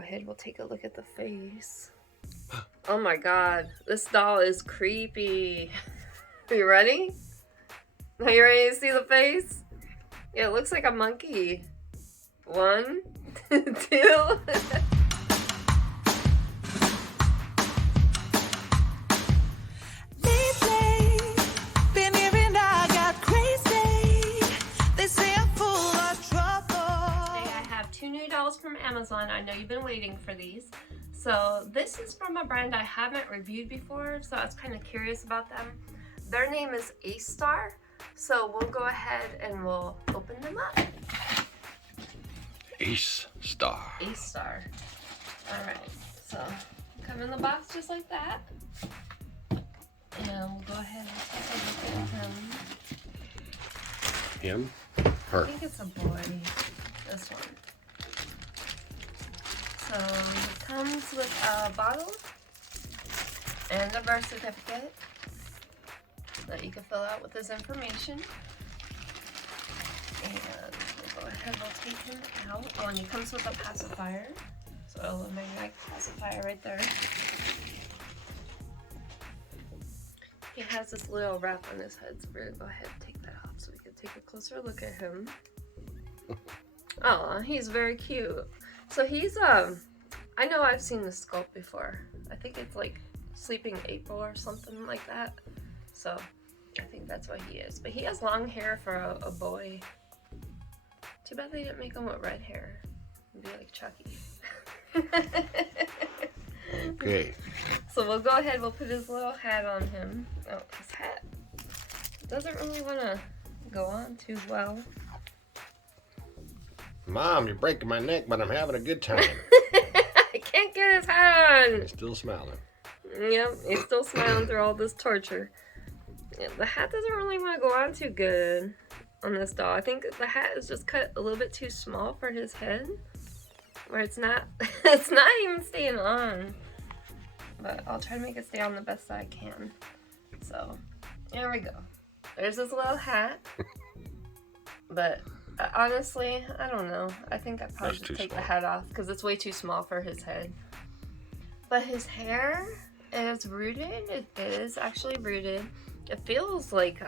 ahead, we'll take a look at the face. Oh my god, this doll is creepy. Are you ready? Are you ready to see the face? Yeah, it looks like a monkey. 1, 2. From Amazon. I know you've been waiting for these. So this is from a brand I haven't reviewed before, so I was kind of curious about them. Their name is AceStar. So we'll go ahead and we'll open them up. AceStar. AceStar. Alright, so come in the box just like that. And we'll go ahead and take a look at him. Him? Her. I think it's a boy. This one. So it comes with a bottle and a birth certificate that you can fill out with his information. And we'll go ahead and we'll take him out. Oh, and he comes with a pacifier. So a magnetic pacifier right there. He has this little wrap on his head, so we're gonna go ahead and take that off so we can take a closer look at him. Oh, he's very cute. So he's, I know I've seen the sculpt before. I think it's like Sleeping April or something like that. So I think that's what he is. But he has long hair for a boy. Too bad they didn't make him with red hair. It'd be like Chucky. Okay. So we'll go ahead, we'll put his little hat on him. Oh, his hat doesn't really want to go on too well. Mom, you're breaking my neck, but I'm having a good time. I can't get his hat on. He's still smiling. Yep, he's still smiling through all this torture. Yeah, the hat doesn't really want to go on too good on this doll. I think the hat is just cut a little bit too small for his head, where it's not even staying on. But I'll try to make it stay on the best that I can. So, there we go. There's this little hat. But honestly, I don't know. I think I'd probably just take the hat off because it's way too small for his head. But his hair is rooted. It is actually rooted. It feels like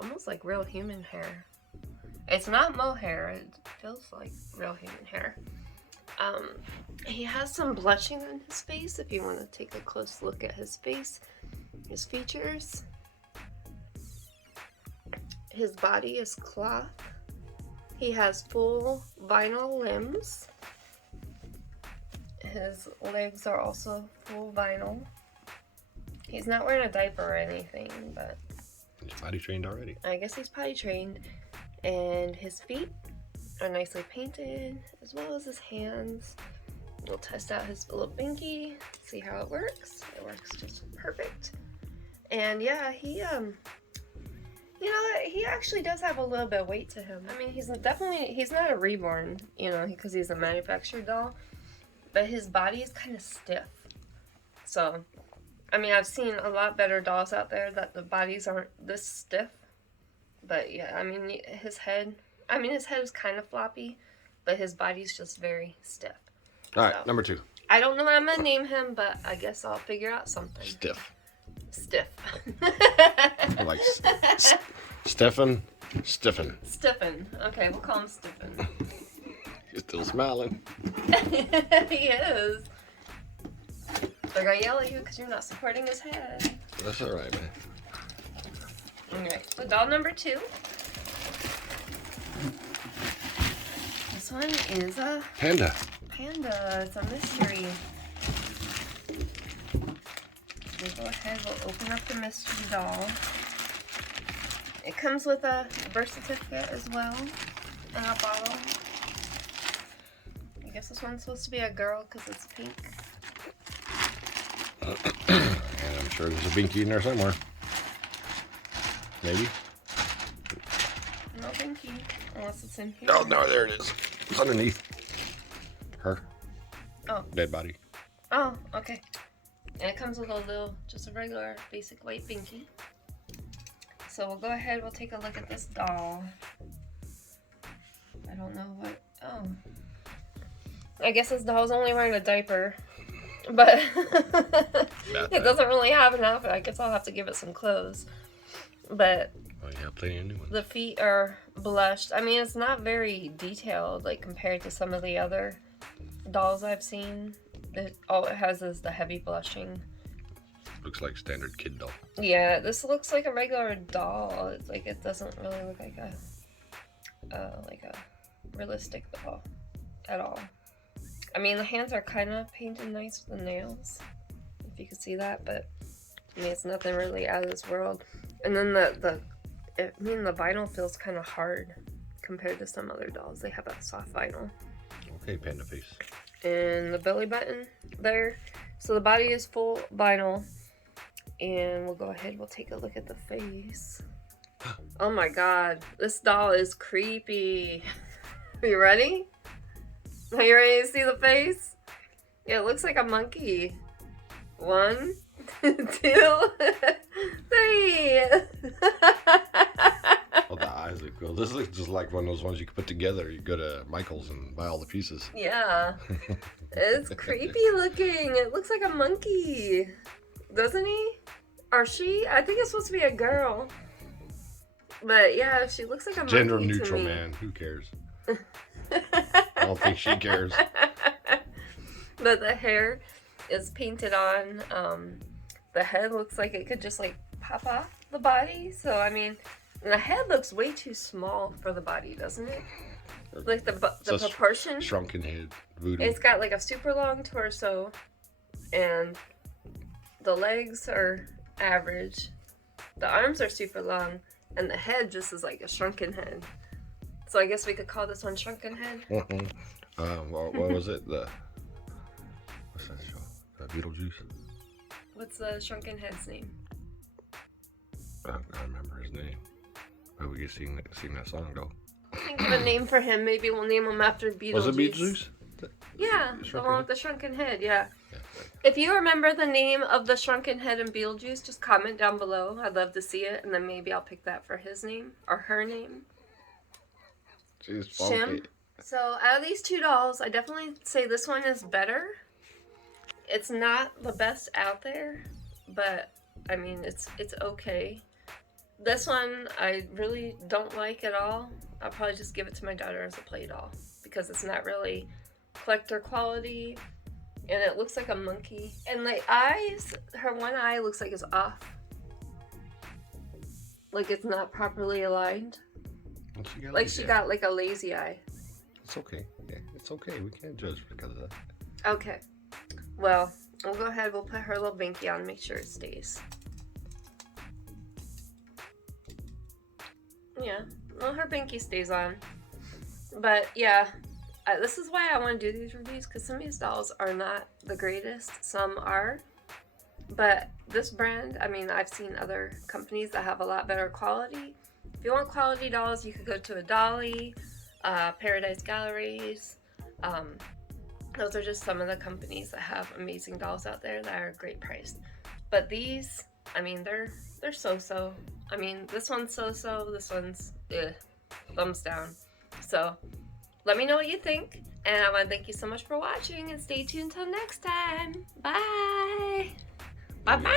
almost like real human hair. It's not mohair. It feels like real human hair. He has some blushing on his face if you want to take a close look at his face, his features. His body is cloth. He has full vinyl limbs. His legs are also full vinyl. He's not wearing a diaper or anything, but he's potty trained already. I guess he's potty trained. And his feet are nicely painted, as well as his hands. We'll test out his little binky, see how it works. It works just perfect. And yeah, he you know, he actually does have a little bit of weight to him. I mean, he's not a reborn, you know, because he's a manufactured doll, but his body is kind of stiff. So, I mean, I've seen a lot better dolls out there that the bodies aren't this stiff. But yeah, I mean, his head is kind of floppy, but his body's just very stiff. All right, so, number 2. I don't know what I'm gonna name him, but I guess I'll figure out something. Stiff. Stiff. Like Stiffen. Okay, we'll call him Stiffen. He's still smiling. He is. They're gonna yell at you because you're not supporting his head. That's all right, man. Alright, so doll number 2. This one is a panda. It's a mystery. We'll go ahead, we'll open up the mystery doll. It comes with a birth certificate as well, and a bottle. I guess this one's supposed to be a girl because it's pink. And I'm sure there's a binky in there somewhere. Maybe? No binky, unless it's in here. Oh, no, there it is. It's underneath. Her. Oh. Dead body. Oh, okay. And it comes with a little, just a regular, basic white binky. So we'll go ahead, we'll take a look at this doll. I don't know what, oh. I guess this doll's only wearing a diaper, but it doesn't really have an outfit. I guess I'll have to give it some clothes. But oh, yeah, plenty of new ones. The feet are blushed. I mean, it's not very detailed, like, compared to some of the other dolls I've seen. All it has is the heavy blushing. Looks like standard kid doll. Yeah, this looks like a regular doll. It's like, it doesn't really look like a realistic doll at all. I mean, the hands are kind of painted nice with the nails, if you can see that, but I mean, it's nothing really out of this world. And then the vinyl feels kind of hard compared to some other dolls. They have a soft vinyl. Okay, panda face. And the belly button there. So the body is full vinyl. And we'll go ahead, we'll take a look at the face. Oh my god, this doll is creepy. Are you ready? Are you ready to see the face? Yeah, it looks like a monkey. 1, 2, 3. Oh, the eyes look cool. This looks just like one of those ones you could put together. You go to Michael's and buy all the pieces. Yeah. It's creepy looking. It looks like a monkey. Doesn't he? Or she? I think it's supposed to be a girl. But yeah, she looks like a monkey. Gender neutral, man. Who cares? I don't think she cares. But the hair is painted on. The head looks like it could just like pop off the body. So I mean, the head looks way too small for the body, doesn't it? Like the proportion. Shrunken head. Voodoo. It's got like a super long torso, and the legs are average. The arms are super long, and the head just is like a shrunken head. So I guess we could call this one Shrunken Head. What was it? What's that show? Beetlejuice. What's the Shrunken Head's name? I don't remember his name. But we could sing that song though. Think of a name for him. Maybe we'll name him after Beetlejuice. Was it Beetlejuice? Yeah, the one with the shrunken head, yeah. If you remember the name of the Shrunken Head in Beetlejuice, just comment down below. I'd love to see it, and then maybe I'll pick that for his name or her name. She's funky. Shim. So out of these two dolls, I definitely say this one is better. It's not the best out there, but I mean it's okay. This one I really don't like at all. I'll probably just give it to my daughter as a play doll because it's not really collector quality, and it looks like a monkey. And the eyes, her one eye looks like it's off, like it's not properly aligned. Like she got like a lazy eye. It's okay. Yeah, it's okay. We can't judge because of that. Okay. Well, we'll go ahead. We'll put her little binky on and make sure it stays. Yeah. Well, her binky stays on. But yeah, this is why I want to do these reviews, because some of these dolls are not the greatest. Some are. But this brand, I mean, I've seen other companies that have a lot better quality. If you want quality dolls, you could go to a Dolly, Paradise Galleries. Those are just some of the companies that have amazing dolls out there that are great priced. But these, I mean, they're so-so. I mean, this one's so-so, this one's thumbs down. So let me know what you think. And I want to thank you so much for watching, and stay tuned till next time. Bye. Bye-bye.